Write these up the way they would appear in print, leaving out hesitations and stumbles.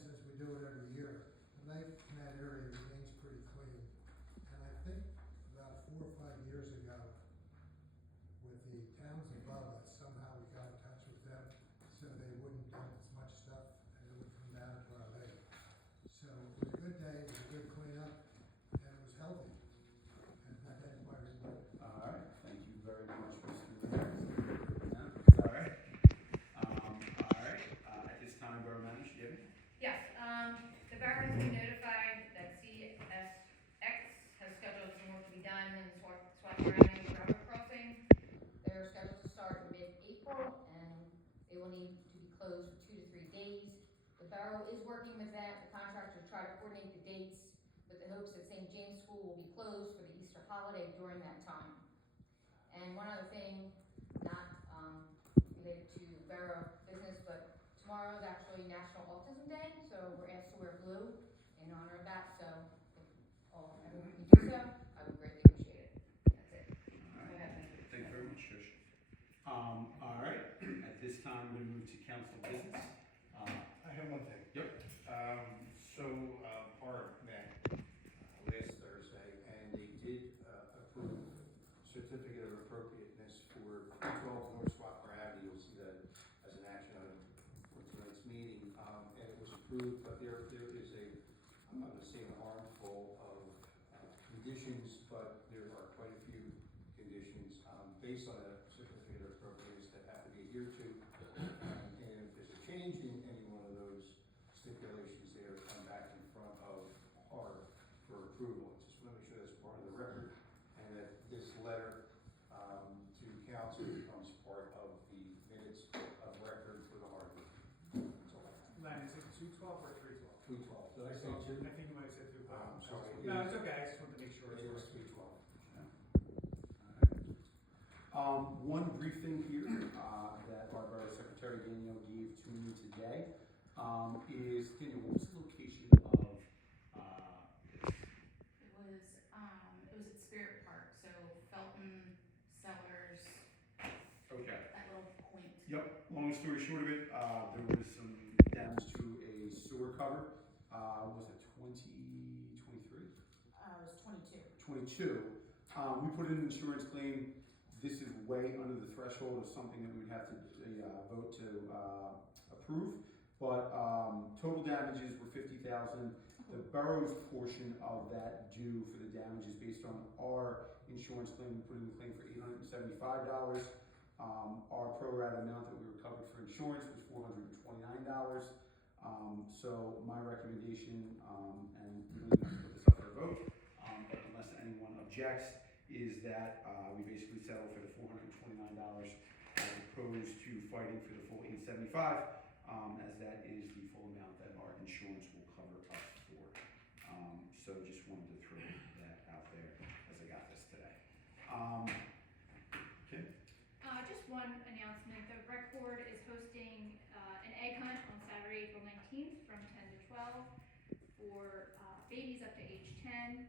instance, we do it every year. The lake in that area remains pretty clean. And I think about 4 or 5 years ago, with the towns above us, somehow we got in touch with them so they wouldn't dump as much stuff and it would come down to our lake. So it was a good day, it was a good cleanup, and it was healthy. And that's my report. All right, thank you very much, Mr. Mayor. All right. At this time, Borough Manager, do you have any? Yes, the borough has been notified that CSX has scheduled some work to be done in Swatter Avenue railroad crossing. They're scheduled to start in mid-April, and they will need to be closed for 2 to 3 days. The borough is working with the contractor to try to coordinate the dates with the hopes that St. James School will be closed for the Easter holiday during that time. And one other thing, not related to borough business, but tomorrow is actually National Autism Day, so we're asked to wear blue in honor of that. So if everyone can do so, I would greatly appreciate it. That's it. All right. Thank you very much, Trish. All right. At this time, we're going to move to council business. I have one thing. Yep. Our met last Thursday, and they did approve certificate of appropriateness for 12 North Swatter Avenue. You'll see that as an action item for tonight's meeting, and it was approved. But there is I'm not going to say an armful of conditions, but there are quite a few conditions based on a certificate of appropriateness that have to be adhered to. And if there's a change in any one of those stipulations, they are to come back in front of HARB for approval. Just want to make sure that's part of the record, and that this letter to council becomes part of the minutes of record for the HARB. That's all I have. Len, is it 212 or 312? 212. Did I say two? I think you might have said 212. I'm sorry. No, it's okay. I just wanted to make sure. It was 312. One brief thing here that our Borough Secretary Danielle gave to me today is, Danielle, what was the location of this? It was at Spirit Park, so Felton, Sellers, Okay. that little point. Yep. Long story short of it, there was some damage to a sewer cover. Was it 2023? It was 22. 22. We put in an insurance claim. This is way under the threshold of something that we would have to vote to approve. But total damages were $50,000. The borough's portion of that due for the damages based on our insurance claim, we put in the claim for $875. Our pro rata amount that we recovered for insurance was $429. So my recommendation, and we don't have to put this up for a vote, but unless anyone objects, is that we basically settle for the $429 as opposed to fighting for the full $875, as that is the full amount that our insurance will cover us for. So just wanted to throw that out there as I got this today. Okay. Just one announcement. The rec board is hosting an egg hunt on Saturday, April 19th from 10 to 12 for babies up to age 10.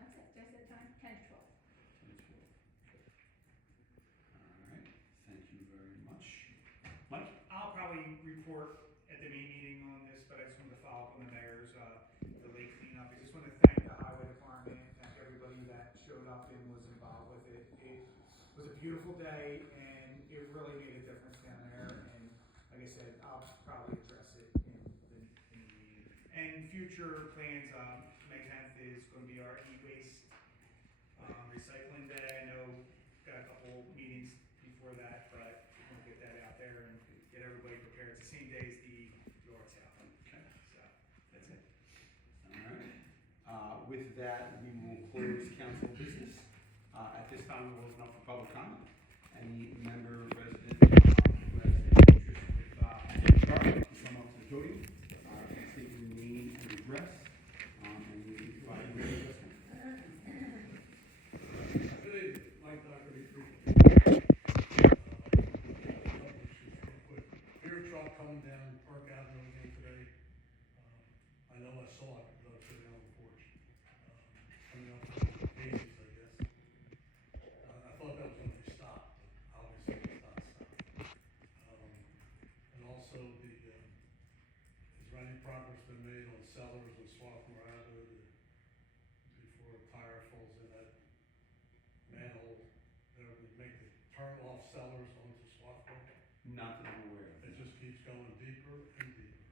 That's it. Did I say the time? 10 to 12. 10 to 12. All right. Thank you very much. Mike? I'll probably report at the main meeting on this, but I just wanted to follow up on the mayor's the lake cleanup. I just want to thank the highway department, thank everybody that showed up and was involved with it. It was a beautiful day, and it really made a difference down there. And like I said, I'll probably address it in the meeting. And future plans, May 10th is going to be our e-waste recycling day. I know got a couple meetings before that, but we want to get that out there and get everybody prepared. It's the same day as the yard sale. Okay. So that's it. All right. With that, we will close council business. At this time, we'll open up for public comment. Any member, resident, who has an interest with Charlie, can come up to the podium, can state your name and address, and we can provide you with an assessment. Good evening, Mike Doherty, beer truck coming down Park Avenue again today. I know I saw it, because I was sitting on the porch. Coming up from Davies, I guess. I thought that was going to be stopped, but obviously it's not stopped. And also the progress been made on cellars and Swarthmore Avenue before a tire falls in that manhole? There would make the turn off cellars onto Swarthmore. Not that I'm aware of. It just keeps going deeper and deeper.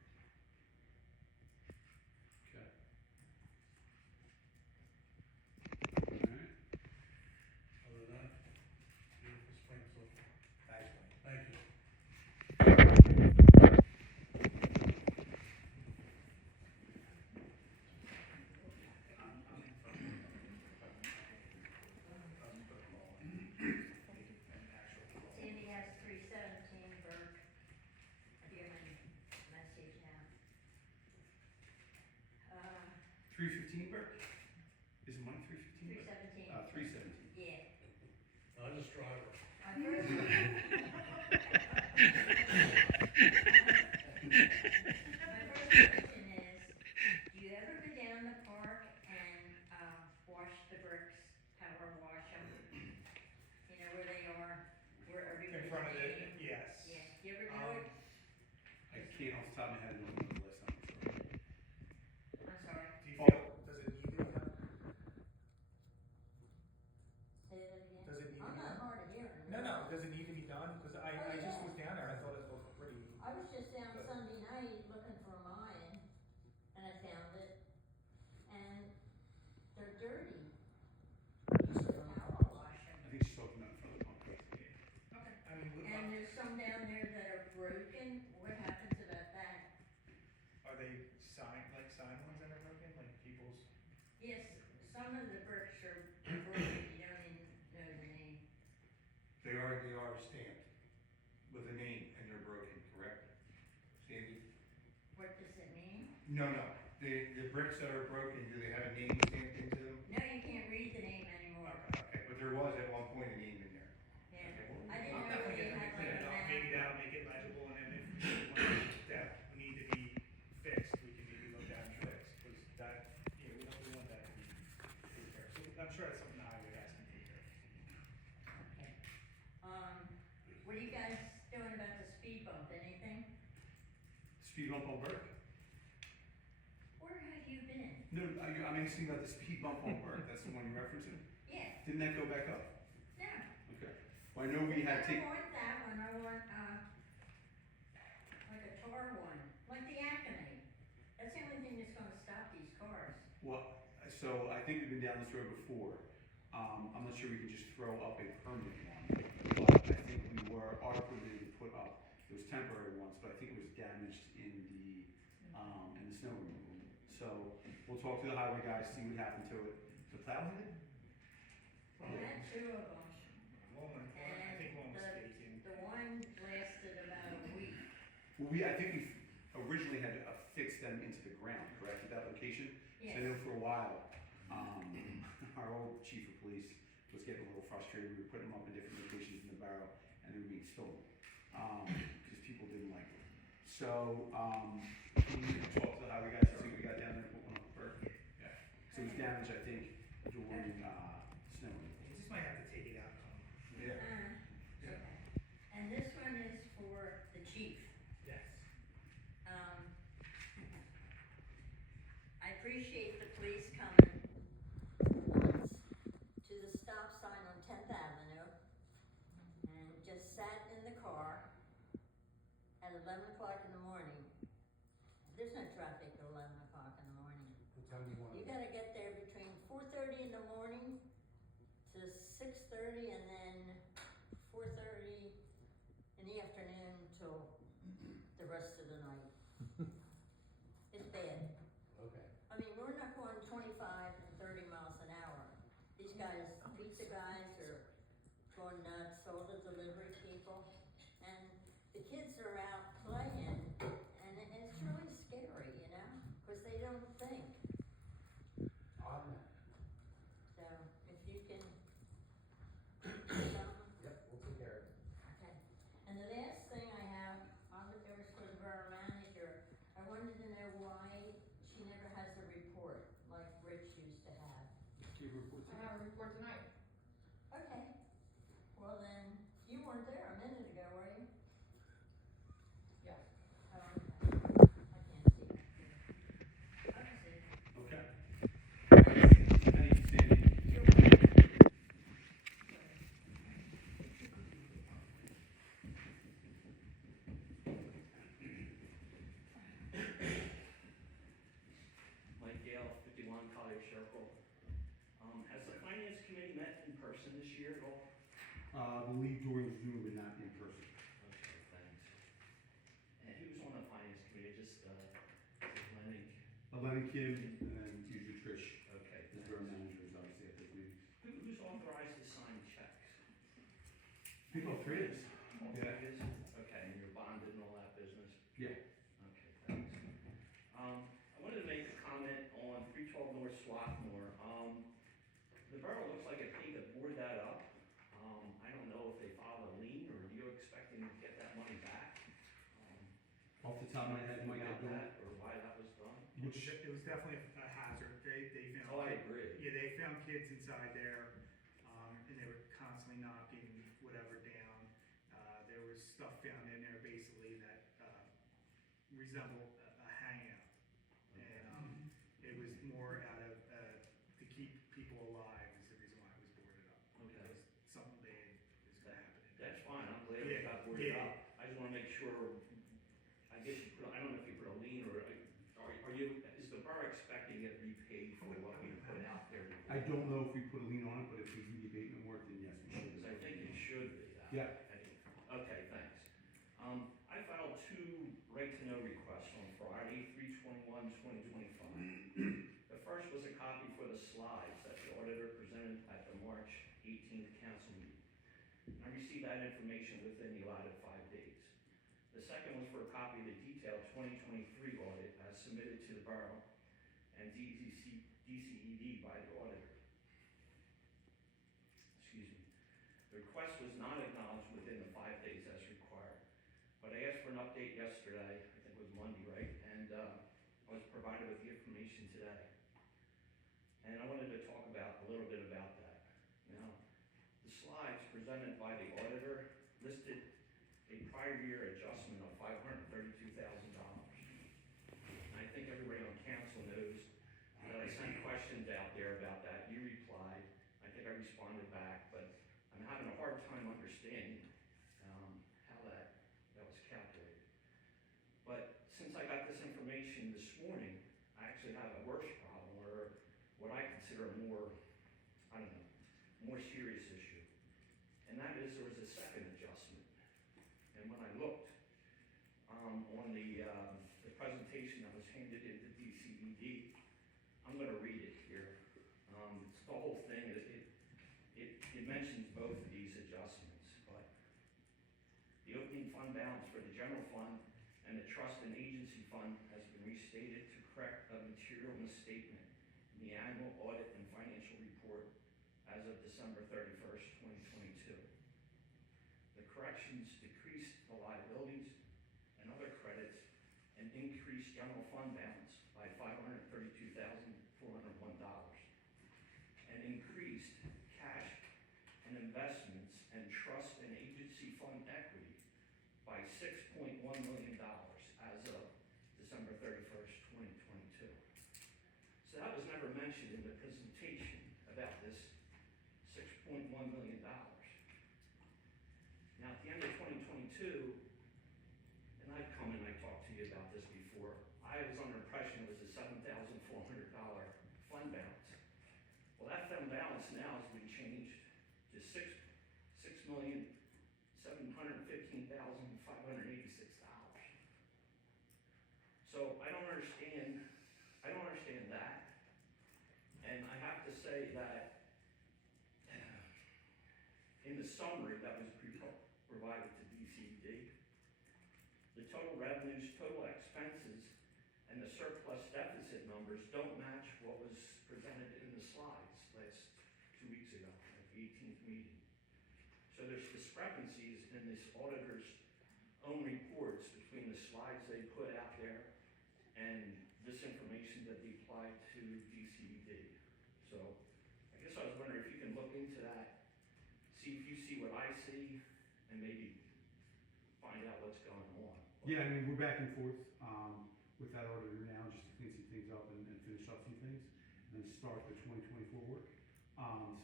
Okay. Alright. Other than that, beautiful spring so far. Thanks, Mike. Thank you. Sandy has 317 Burke. I do have my message now. 315 Burke? Is it Mike 315? 317. 317. Yeah. I just drive her. My first question is, do you ever go down the park and, wash the bricks, power wash them? You know where they are, where everybody's In front of it, laying? yes. Yeah, you ever do it? I can't off the top of my head remember the last time I saw it. I'm sorry, Do you feel, does it need to be done? say that again? Does it need to I'm be not done? hard of hearing. No, does it need to be done? Cause I Oh, just yeah. was down there and I thought it looked pretty. I was just down Sunday night looking for mine, and I found it, and they're dirty. You should power wash I them. think she's talking about in front of the pump. Yeah. Okay. I mean, And there's some down there that are broken, what happens about that? are they sign ones that are broken, like people's? Yes, some of the bricks are broken, you don't even know the name. They are stamped with a name and they're broken, correct? Sandy? What does it mean? No, the bricks that are broken, do they have a name stamped into them? No, you can't read the name anymore. Okay, but there was at one point a name in there. Yeah, I I'm didn't know definitely they gonna had clean like it a up, map. maybe that'll make it legible, and then if that we need to be fixed, we can maybe look at and fix, cause that, we don't want that to be taken care of. So I'm sure that's something the highway has to take care of. Okay. What are you guys doing about the speed bump, anything? Speed bump on Burke? Where have you been? No, I'm asking about the speed bump on Burke. That's the one you're referencing? Yeah, Didn't that go back up? no. Okay. Well, I know we had I taken. don't want that one, I want, like a tar one, like the Acme. That's the only thing that's gonna stop these cars. Well, so I think we've been down this road before. I'm not sure we could just throw up a permanent one, but I think we are permitted to put up those temporary ones, but I think it was damaged in the snow removal. So we'll talk to the highway guys, see what happened to it. The plow hit it? We had two of them, I think one was speaking. the one lasted about a week. Well, I think we originally had to affix them into the ground, correct, at that location? So I know Yes, for a while, our old chief of police was getting a little frustrated. We were putting them up in different locations in the barrel, and they were being stolen, because people didn't like it. So, we need to talk to the highway guys, see what we got down there, put one up for, yeah. So it was damaged, I think, during, snow. You just might have to take it out, Yeah. okay. And this one is for the chief. Yes. I appreciate the police coming once to the stop sign on 10th Avenue and just sat in the car at 11 o'clock in the morning. There's no traffic at 11 o'clock in the morning. What time do you want? You gotta get there between 4:30 in the morning to 6:30 and then 4:30 in the afternoon till the rest of the night. It's bad. Okay. I mean, we're not going 25 and 30 miles an hour. These guys, pizza guys are going nuts, all the delivery people. And the kids are out playing and it's really scary, you know, because they don't think. So if you can do something. Yep, we'll take care of it. Okay. And the last thing I have, it was for the borough manager. I wanted to know why she never has a report like Rich used to have. Do you report I have a report tonight. Okay. Well then, you weren't there a minute ago, were you? Yeah. Oh, okay. I can't see. finance committee met in person this year at all? I believe during Zoom and not in person. Okay, thanks. And who's on the finance committee, just, Lenny? Lenny Kim and then usually Trish, Okay, is thanks. our managers, obviously, at this meeting. Who's authorized to sign checks? I think all three of us. All Yeah. three is? Okay, and you're bonded and all that business? Yeah. Okay, thanks. I wanted to make a comment on 312 North Swarthmore. The borough looks like it paid to board that up. I don't know if they filed a lien, or are you expecting to get that money back? Off the top of my head, Mike, I About don't. that, or why that was done? It was definitely a hazard. They found. Oh, I agree. Yeah, they found kids inside there, and they were constantly knocking whatever down. There was stuff found in there basically that, resembled a hangout. And, it was more out of, to keep people alive is the reason why it was boarded up. Okay. Because something bad is gonna happen. That's fine, I'm glad Yeah, it got boarded yeah. up. I just wanna make sure, I guess you put, I don't know if you put a lien, or are you, is the borough expecting it repaid for what we put out there? I don't know if we put a lien on it, but if we do the abatement work, then yes, we should. Because I think it should be. Yeah. Okay, thanks. I filed 2 right-to-know requests on Friday, 3/21/2025. The first was a copy for the slides that the auditor presented at the March 18th council meeting. I received that information within the allotted 5 days. The second was for a copy of the detailed 2023 audit as submitted to the borough and DCED by the auditor. Excuse me. The request was not acknowledged within the 5 days as required, but I asked for an update yesterday, I think it was Monday, right? And I was provided with the information today. And I wanted to talk a little bit about that. Now, the slides presented by the auditor listed a prior year adjustment of $532,000. And I think everybody on council knows that I sent questions out there about that. You replied. I think I responded back, but I'm having a hard time understanding how that was calculated. But since I got this information this morning, I actually have a worse problem, or what I consider a more serious issue. And that is, there was a second adjustment. And when I looked on the presentation that was handed into DCED, I'm going to read it here. It's the whole thing. It mentions both of these adjustments, but the opening fund balance for the general fund and the trust and agency fund has been restated to correct a material misstatement in the annual audit and financial report as of December 31st, 2022. The corrections decreased the liabilities and other credits and increased general fund balance by $532,401 and increased cash and investments and trust and agency fund equity by $6.1 million as of December 31st, 2022. So that was never mentioned in the presentation about this $6.1 million. Now, at the end of 2022, and I've come and I talked to you about this before, I was under the impression it was a $7,400 fund balance. Well, that fund balance now has been changed to $6,715,586. So I don't understand that. And I have to say that in the summary that was provided to DCD, the total revenues, total expenses, and the surplus deficit numbers don't match what was presented in the slides last 2 weeks ago at the 18th meeting. So there's discrepancies in this auditor's own reports between the slides they put out there and this information that they applied to DCD. So I guess I was wondering if you can look into that, see if you see what I see, and maybe find out what's going on. Yeah, I mean, we're back and forth with that auditor now, just to clean some things up and finish up some things, and then start the 2024 work.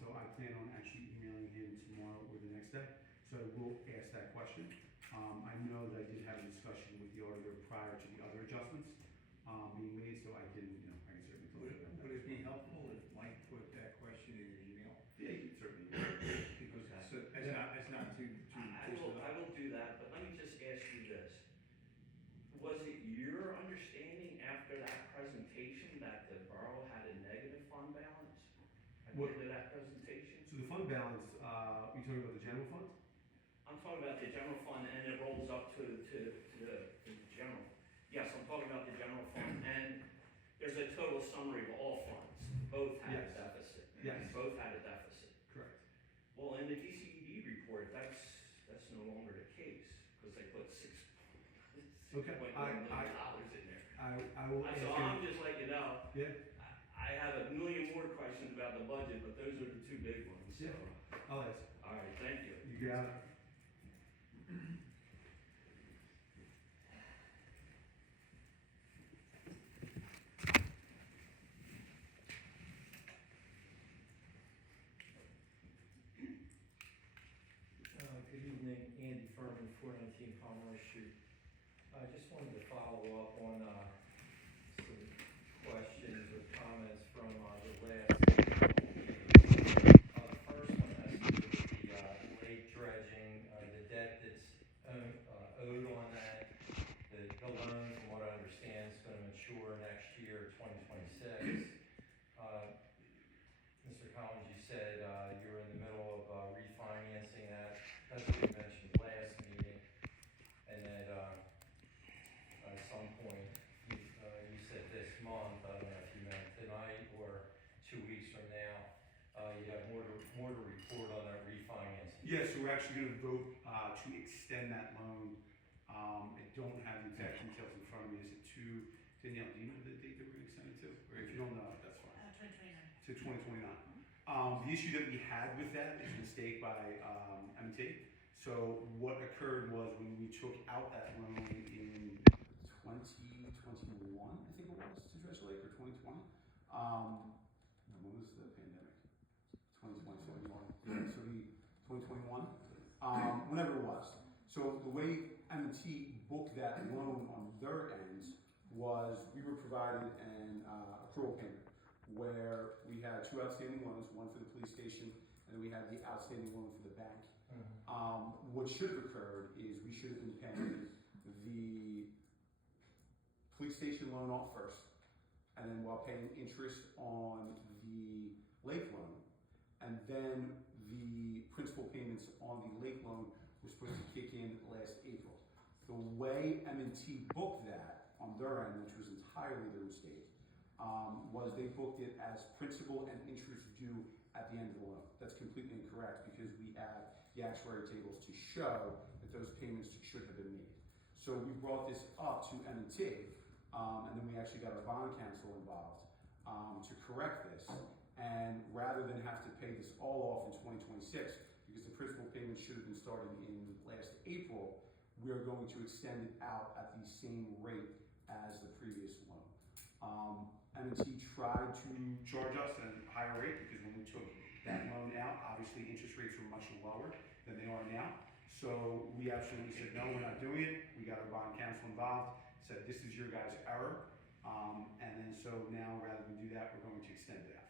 So I plan on actually emailing him tomorrow or the next day, so we'll ask that question. I know that I did have a discussion with the auditor prior to the other adjustments being made, so I can certainly talk about that. Would it be helpful if Mike put that question in your email? What- end of that presentation? So the fund balance, you talking about the general fund? I'm talking about the general fund and it rolls up to the general. Yes, I'm talking about the general fund and there's a total summary of all funds. Both had a Yes. deficit. Yes. Both had a deficit. Correct. Well, in the DCED report, that's no longer the case because they put Okay, $6.1 million in there. I will ask So you. I'm just letting you know, Yeah, I have a million more questions about the budget, but those are the two big ones. So, yeah, I'll ask. all right, thank you. You got it. Good evening, Andy Furman, 419 Pomeroy Street. I just wanted to follow up on some questions or comments from the last meeting. The first one has to do with the lake dredging, the debt that's owed on that. The loan, from what I understand, is going to mature next year, 2026. Mr. Collins, you said you're in the middle of refinancing that. That's what you mentioned last meeting. And that at some point, you said this month, I don't know if you meant tonight or 2 weeks from now, you have more to report on that refinancing. Yeah, so we're actually gonna vote, to extend that loan. I don't have the exact details in front of me. Is it Danielle, do you know the date that we're gonna extend it to? Or if you don't know, that's fine. 2029. To 2029. The issue that we had with that is a mistake by M&T. So what occurred was when we took out that loan in 2021, I think it was, to Dredge Lake, or 2020. When was the pandemic? 2020, so yeah, so the 2021, whenever it was. So the way M&T booked that loan on their end was we were provided an accrual payment, where we had two outstanding loans, one for the police station, and then we had the outstanding loan for the bank. What should have occurred is we should have been paying the police station loan off first, and then while paying interest on the lake loan, and then the principal payments on the lake loan were supposed to kick in last April. The way M&T booked that on their end, which was entirely their mistake, was they booked it as principal and interest due at the end of the loan. That's completely incorrect because we have the actuary tables to show that those payments should have been made. So we brought this up to M&T, and then we actually got our bond counsel involved to correct this. And rather than have to pay this all off in 2026, because the principal payment should have been starting in last April, we are going to extend it out at the same rate as the previous loan. M&T tried to charge us a higher rate because when we took that loan out, obviously interest rates were much lower than they are now. So we absolutely said, no, we're not doing it. We got our bond counsel involved, said this is your guys' error. And then so now rather than do that, we're going to extend it out.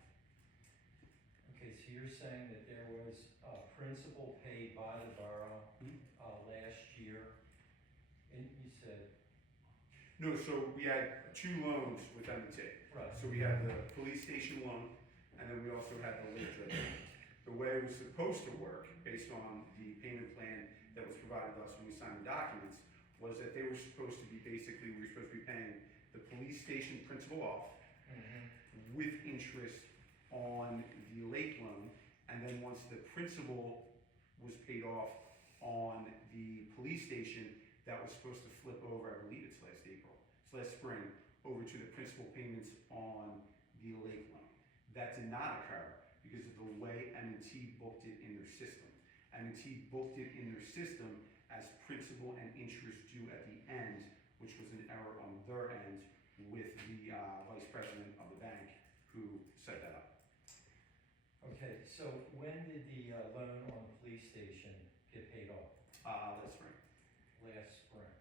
Okay, so you're saying that there was principal paid by the borough last year, and you said... No, so we had two loans with M&T. Right. So we had the police station loan, and then we also had the lake dredge loan. The way it was supposed to work, based on the payment plan that was provided to us when we signed the documents, was that they were supposed to be basically, we were supposed to be paying the police station principal off with interest on the lake loan, and then once the principal was paid off on the police station, that was supposed to flip over, I believe it's last April, it's last spring, over to the principal payments on the lake loan. That did not occur because of the way M&T booked it in their system. M&T booked it in their system as principal and interest due at the end, which was an error on their end with the vice president of the bank who set that up. Okay, so when did the loan on the police station get paid off? Last spring. Last spring.